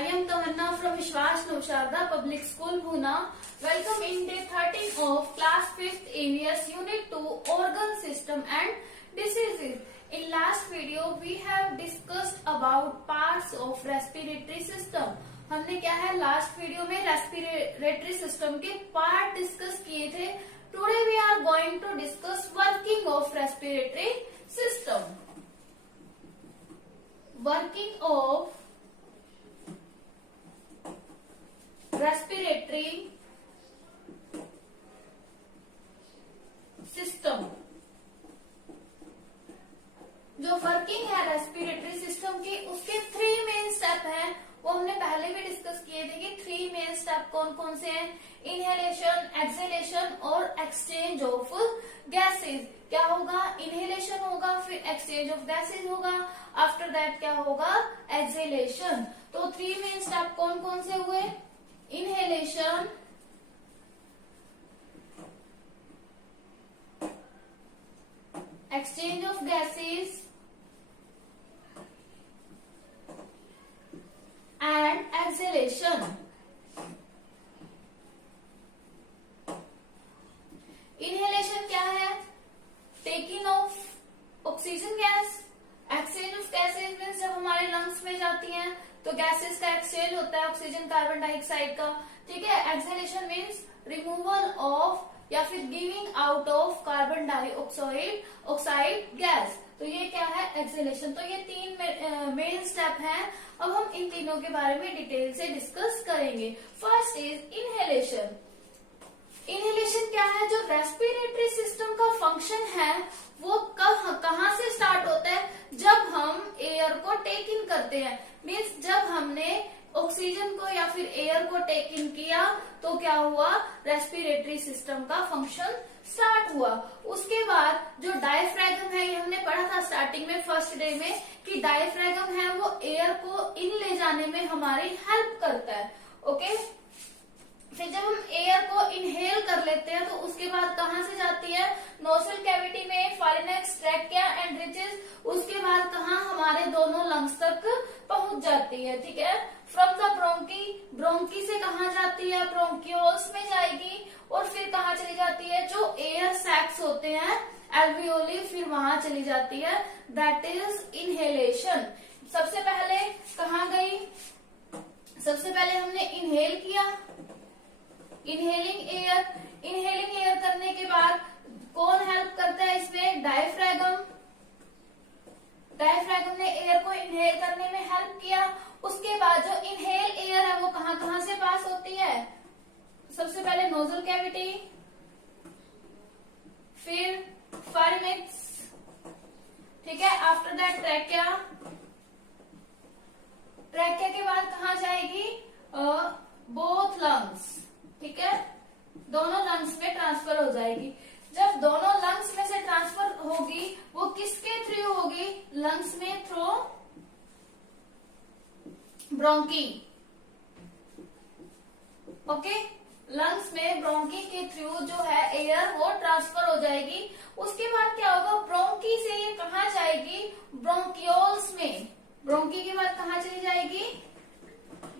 I am Tamanna from Vishwas Nausharda Public School, Pune. Welcome in day 13 of class 5th AVS Unit 2 Organ System and Diseases. In last video we have discussed about parts of respiratory system. हमने क्या है last video में respiratory system के part discuss किए थे. Today we are going to discuss working of respiratory system. Working of respiratory system. जो working है respiratory system की उसके 3 मेन स्टेप हैं. वो हमने पहले भी डिस्कस किए थे कि 3 मेन स्टेप कौन कौन से हैं. इनहेलेशन, एक्सहेलेशन और एक्सचेंज ऑफ गैसेस. क्या होगा? इनहेलेशन होगा, फिर एक्सचेंज ऑफ गैसेस होगा, आफ्टर दैट क्या होगा? एक्सहेलेशन. तो 3 मेन स्टेप कौन कौन से हुए? Inhalation, exchange of gases and exhalation. Inhalation क्या है? Taking of oxygen gas. Exchange of gases means जब हमारे लंग्स में जाती हैं तो गैसेस का एक्सचेंज होता है, ऑक्सीजन कार्बन डाइऑक्साइड का. ठीक है. एक्सहेलेशन मीन्स रिमूवल ऑफ या फिर giving out of carbon dioxide gas. तो ये क्या है? एक्सहेलेशन. तो ये 3 मेन स्टेप हैं. अब हम इन तीनों के बारे में डिटेल से डिस्कस करेंगे. First is inhalation. इनहेलेशन क्या है? जो रेस्पिरेटरी सिस्टम का फंक्शन है वो कहाँ से स्टार्ट होता है? जब हम एयर को टेक इन करते हैं. मीन्स जब हमने ऑक्सीजन को या फिर एयर को टेक इन किया तो क्या हुआ? रेस्पिरेटरी सिस्टम का फंक्शन स्टार्ट हुआ. उसके बाद जो डायफ्रैगम है, ये हमने पढ़ा था स्टार्टिंग में फर्स्ट डे में कि डायफ्रैगम है वो एयर को इन ले जाने में हमारी हेल्प करता है. ओके. फिर जब हम एयर को इनहेल कर लेते हैं तो उसके बाद कहाँ से जाती है? नोस्ट्रल कैविटी में, फारिंक्स, ट्रैकिया एंड रिचेस. उसके बाद कहाँ? हमारे दोनों लंग्स तक पहुंच जाती है. ठीक है. फ्रॉम द ब्रोंकी, ब्रोंकी से कहाँ जाती है? ब्रोंकियोल्स में जाएगी. और फिर कहाँ चली जाती है? जो एयर सैक्स होते हैं एल्वियोली, फिर वहां चली जाती है. That is inhalation. सबसे पहले कहाँ गई? सबसे पहले हमने इनहेल किया, इनहेलिंग एयर. इनहेलिंग एयर करने के बाद कौन हेल्प करता है इसमें? डायफ्रैगम. डायफ्रैगम ने एयर को इनहेल करने में हेल्प किया. उसके बाद जो इनहेल एयर है वो कहाँ कहाँ से पास होती है? सबसे पहले नोजल कैविटी, फिर फारिंक्स. ठीक है. After that trachea. ट्रैकिया के बाद कहाँ जाएगी? Both lungs. ठीक है. दोनों लंग्स में ट्रांसफर हो जाएगी. जब दोनों लंग्स में से ट्रांसफर होगी वो किसके थ्रू होगी? लंग्स में थ्रू ब्रोंकी. ओके. लंग्स में ब्रोंकी के थ्रू जो है एयर वो ट्रांसफर हो जाएगी. उसके बाद क्या होगा? ब्रोंकी से ये कहाँ जाएगी? ब्रोंकियोल्स में. ब्रोंकी के बाद कहाँ चली जाएगी?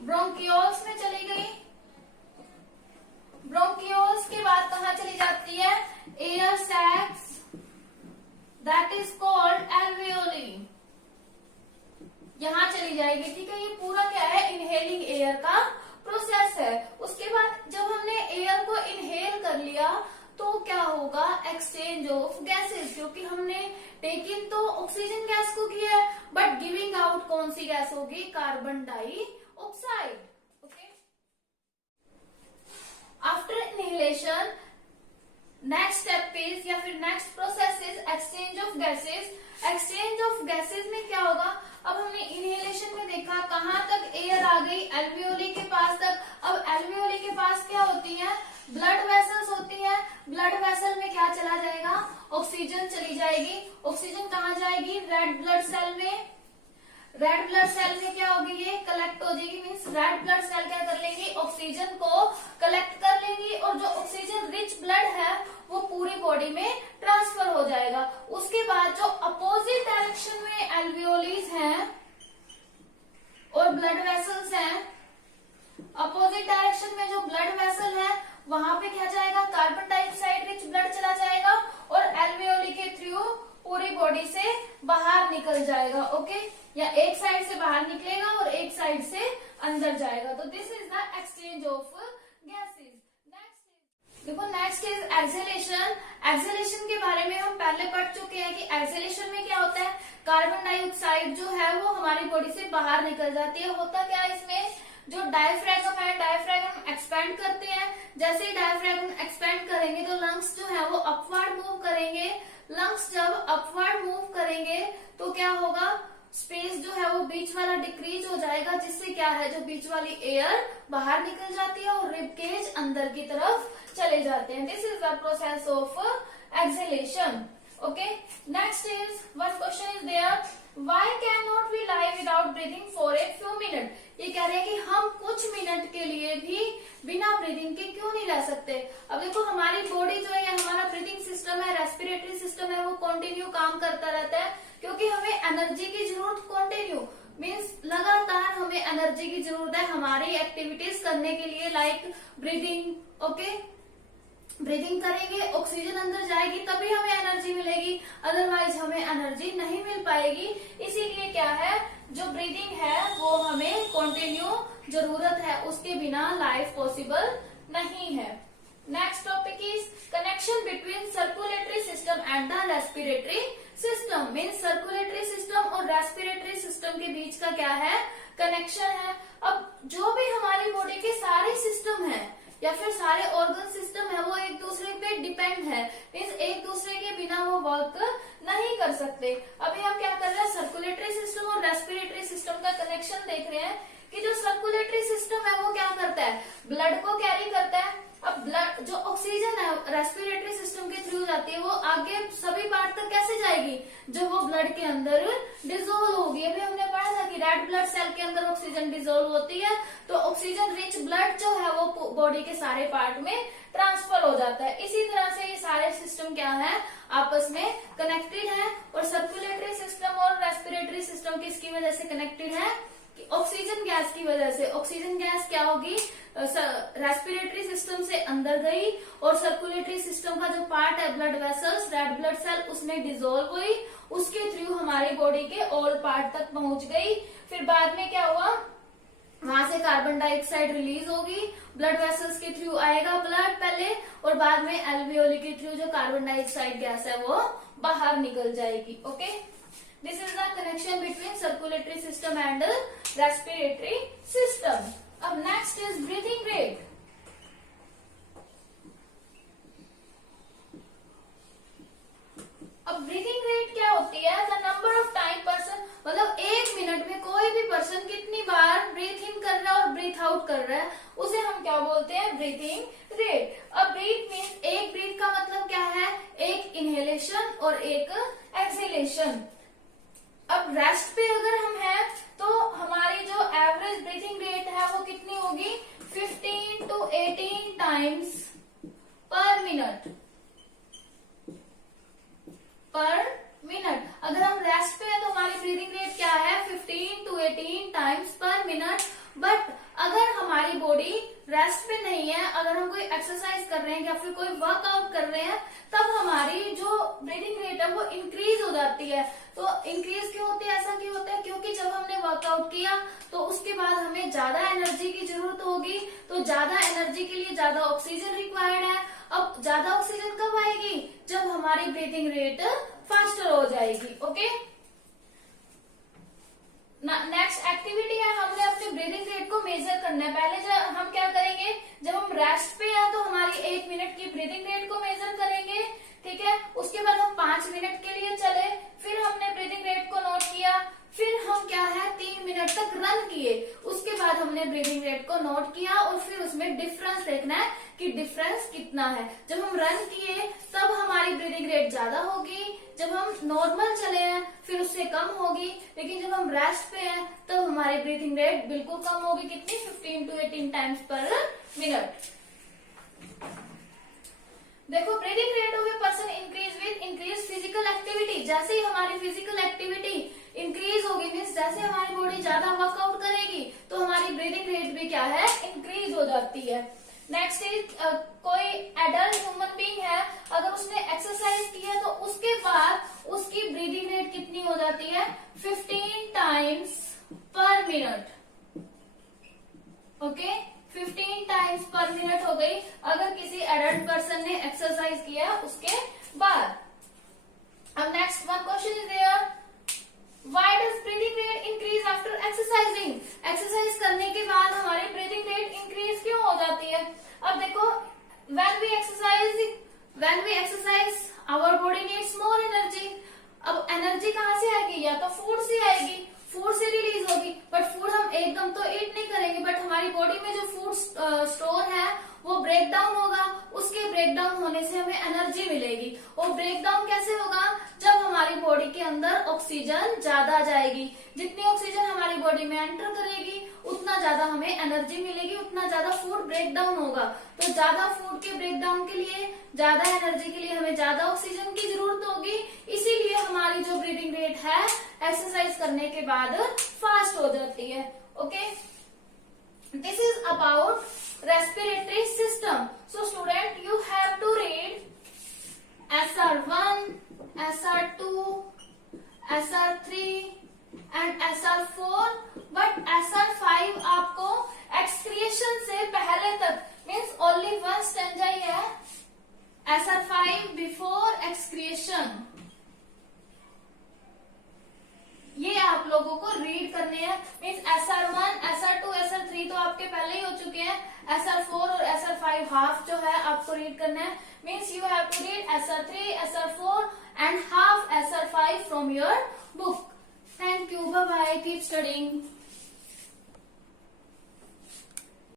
ब्रोंकियोल्स में चली गई. ब्रोंकियोल्स के बाद कहाँ चली जाती है? Air sacs, that is called alveoli. यहां चली जाएगी. ठीक है. ये पूरा क्या है? इनहेलिंग एयर का प्रोसेस है. उसके बाद जब हमने एयर को इनहेल कर लिया तो क्या होगा? Exchange of gases. क्योंकि हमने टेक इन तो ऑक्सीजन गैस को किया है बट गिविंग आउट कौन सी गैस होगी? Carbon dioxide. After inhalation next step is या फिर next process is exchange of gases. Exchange of gases में क्या होगा? अब हमने इनहेलेशन में देखा कहाँ तक एयर आ गई? एल्वियोली के पास तक. अब एल्वियोली के पास क्या होती है? ब्लड वेसल्स होती है. ब्लड वेसल में क्या चला जाएगा? ऑक्सीजन चली जाएगी. ऑक्सीजन कहाँ जाएगी? रेड ब्लड सेल में. रेड ब्लड सेल में क्या होगी? ये कलेक्ट हो जाएगी. मीन्स रेड ब्लड सेल क्या कर लेंगी? ऑक्सीजन को कलेक्ट कर लेंगी और जो ऑक्सीजन रिच ब्लड है वो पूरी बॉडी में ट्रांसफर हो जाएगा. उसके बाद जो अपोजिट डायरेक्शन में एल्वियोलीज हैं और ब्लड वेसल्स हैं, अपोजिट डायरेक्शन में जो ब्लड वेसल है वहां पे क्या जाएगा, कार्बन डाइऑक्साइड रिच ब्लड चला जाएगा और एल्वियोली के थ्रू पूरी बॉडी से बाहर निकल जाएगा। ओके, या एक साइड से बाहर निकलेगा और एक साइड से अंदर जाएगा। तो this is the exchange of gases. देखो नेक्स्ट इज एक्सेलेशन। एक्सेलेशन के बारे में हम पहले पढ़ चुके हैं कि एक्सेलेशन में क्या होता है, कार्बन डाइऑक्साइड जो है वो हमारी बॉडी से बाहर निकल जाती है। होता क्या है इसमें, जो डायफ्रैगम है, डायफ्रैगम एक्सपेंड करते हैं। जैसे ही डायफ्रैगम एक्सपेंड करेंगे तो लंग्स जो है वो अपवर्ड मूव करेंगे। लंग्स जब अपवर्ड मूव करेंगे तो क्या होगा, स्पेस जो है वो बीच वाला डिक्रीज हो जाएगा, जिससे क्या है, जो बीच वाली एयर बाहर निकल जाती है और रिब केज अंदर की तरफ चले जाते हैं। This is the process of exhalation. Okay, next is one question is there, why can not we live without breathing for a few minute. ये कह रहे हैं कि हम कुछ मिनट के लिए भी बिना ब्रीदिंग के क्यों नहीं रह सकते। अब देखो हमारी बॉडी जो है, हमारा ब्रीथिंग सिस्टम है, रेस्पिरेटरी सिस्टम है, वो कंटिन्यू काम करता रहता है, क्योंकि हमें एनर्जी की जरूरत कंटिन्यू मीन्स लगातार हमें एनर्जी की जरूरत है हमारी एक्टिविटीज करने के लिए, लाइक ब्रीदिंग। ओके, ब्रीदिंग करेंगे, ऑक्सीजन अंदर जाएगी तभी हमें एनर्जी मिलेगी, अदरवाइज हमें एनर्जी नहीं मिल पाएगी। इसीलिए क्या है, जो ब्रीदिंग है वो हमें कंटिन्यू जरूरत है, उसके बिना लाइफ पॉसिबल नहीं है। Next topic is connection between circulatory system and the respiratory system. Means circulatory system और रेस्पिरेटरी सिस्टम के बीच का क्या है, कनेक्शन है। अब जो भी हमारी बॉडी के सारे सिस्टम है या फिर सारे ऑर्गन सिस्टम है वो एक दूसरे पे डिपेंड है, मीन्स एक दूसरे के बिना वो वर्क नहीं कर सकते। अभी हम क्या कर रहे हैं, सर्कुलेटरी सिस्टम और रेस्पिरेटरी सिस्टम का कनेक्शन देख रहे हैं कि जो सर्कुलेटरी सिस्टम है वो क्या करता है, ब्लड को कैरी करता है। अब ब्लड जो ऑक्सीजन है रेस्पिरेटरी सिस्टम के थ्रू जाती है, वो आगे सभी पार्ट तक कैसे जाएगी, जो वो ब्लड के अंदर डिजोल्व होगी। अभी हमने पढ़ा था कि रेड ब्लड सेल के अंदर ऑक्सीजन डिजोल्व होती है, तो ऑक्सीजन रिच ब्लड जो है वो बॉडी के सारे पार्ट में ट्रांसफर हो जाता है। इसी तरह से ये सारे सिस्टम क्या है, आपस में कनेक्टेड है। और सर्कुलेटरी सिस्टम और रेस्पिरेटरी सिस्टम किसकी वजह से कनेक्टेड है, ऑक्सीजन गैस की वजह से। ऑक्सीजन गैस क्या होगी, रेस्पिरेटरी सिस्टम से अंदर गई और सर्कुलेटरी सिस्टम का जो पार्ट है blood vessels, red blood cell, उसमें डिजोल्व हुई, उसके थ्रू हमारी बॉडी के ऑल पार्ट तक पहुंच गई। फिर बाद में क्या हुआ, वहां से कार्बन डाइऑक्साइड रिलीज होगी, ब्लड वेसल्स के थ्रू आएगा ब्लड पहले, और बाद में एल्वियोली के थ्रू जो कार्बन डाइऑक्साइड गैस है वो बाहर निकल जाएगी। Okay, this is the connection between circulatory system and respiratory system. अब नेक्स्ट इज ब्रीथिंग रेट। अब ब्रीथिंग रेट क्या होती है, the number of time person, मतलब एक मिनट में कोई भी पर्सन कितनी बार ब्रीथ इन कर रहा है और ब्रीथ आउट कर रहा है, उसे हम क्या बोलते हैं, ब्रीथिंग रेट। अब ब्रीथ मीन्स एक ब्रीथ का मतलब क्या है, एक इनहेलेशन और एक एक्सहेलेशन। अब रेस्ट पे अगर हम हैं तो हमारी जो एवरेज ब्रीथिंग रेट है वो कितनी होगी, 15 to 18 टाइम्स पर मिनट। अगर हम रेस्ट पे हैं तो हमारी ब्रीथिंग रेट क्या है, 15 to 18 टाइम्स पर मिनट। बट अगर हमारी बॉडी रेस्ट पे नहीं है, अगर हम कोई एक्सरसाइज कर रहे हैं या फिर कोई वर्कआउट कर रहे हैं, तब हमारी जो ब्रीथिंग रेट है वो इंक्रीज हो जाती है। तो इंक्रीज क्यों होती है, ऐसा क्यों होता है, क्योंकि जब हमने वर्कआउट किया तो उसके बाद हमें ज्यादा एनर्जी की जरूरत होगी, तो ज्यादा एनर्जी के लिए ज्यादा ऑक्सीजन रिक्वायर्ड है। अब ज्यादा ऑक्सीजन कब आएगी, जब हमारी ब्रीथिंग रेट फास्टर हो जाएगी। ओके, नेक्स्ट एक्टिविटी है, हमने अपने ब्रीथिंग रेट को मेजर करना है। पहले हम क्या करेंगे, जब हम रेस्ट पे हैं तो हमारी 1 मिनट की ब्रीथिंग रेट को मेजर करेंगे, ठीक है। उसके बाद हम 5 मिनट के लिए चले, फिर हमने ब्रीथिंग रेट को नोट किया, फिर हम क्या है 3 मिनट तक रन किए, उसके बाद हमने ब्रीथिंग रेट को नोट किया और फिर उसमें डिफरेंस देखना है कि डिफरेंस कितना है। जब हम रन किए तब हमारी ब्रीथिंग रेट ज्यादा होगी, जब हम नॉर्मल चले हैं फिर उससे कम होगी, लेकिन जब हम रेस्ट पे हैं तब हमारी ब्रीथिंग रेट बिल्कुल कम होगी, कितनी, 15 to 18 टाइम्स पर मिनट। देखो, breathing rate of a person increase with increase physical activity. जैसे ही हमारी फिजिकल एक्टिविटी इंक्रीज होगी, मीन्स जैसे हमारी बॉडी ज्यादा वर्कआउट करेगी ब्रीदिंग रेट भी क्या है, इंक्रीज हो जाती है। नेक्स्ट इज कोई एडल्ट ह्यूमन बीइंग है, अगर उसने एक्सरसाइज किया तो उसके बाद उसकी ब्रीदिंग रेट कितनी हो जाती है, 15 टाइम्स पर मिनट। ओके, 15 टाइम्स पर मिनट हो गई अगर किसी एडल्ट पर्सन ने एक्सरसाइज किया उसके बाद। अब next one question is there, why does breathing rate increase after exercising? Exercise करने के बाद हमारी ब्रीदिंग रेट इंक्रीज क्यों हो जाती है? अब देखो, when we exercise our body needs more energy. अब एनर्जी कहाँ से आएगी, या तो फूड से आएगी, फूड से रिलीज होगी, बट फूड हम एकदम तो ईट नहीं करेंगे, बट हमारी बॉडी में जो फूड स्टोर है वो ब्रेक डाउन होगा, उसके ब्रेक डाउन होने से हमें एनर्जी मिलेगी। और ब्रेक डाउन कैसे होगा, जब हमारी बॉडी के अंदर ऑक्सीजन ज्यादा जाएगी, जितनी ऑक्सीजन हमारी बॉडी में एंटर करेगी उतना ज्यादा हमें एनर्जी मिलेगी, उतना ज्यादा फूड ब्रेक डाउन होगा। तो ज्यादा फूड के ब्रेक डाउन के लिए, ज्यादा एनर्जी के लिए हमें ज्यादा ऑक्सीजन की जरूरत होगी, इसीलिए हमारी जो ब्रीदिंग रेट है एक्सरसाइज करने के बाद फास्ट हो जाती है। Okay, this is about respiratory system. So student, you have to read SR1, SR2, SR3 and SR4, but SR5 आपको excretion से पहले तक, means only one stanza ही है, SR5 before excretion, ये आप लोगों को रीड करने हैं। मीन्स SR1, SR2, SR3 तो आपके पहले ही हो चुके हैं, SR4 और SR5 हाफ जो है आपको रीड करना है। Means you have to read SR3, SR4 and half SR5 from your book. Thank you, bye bye, keep studying.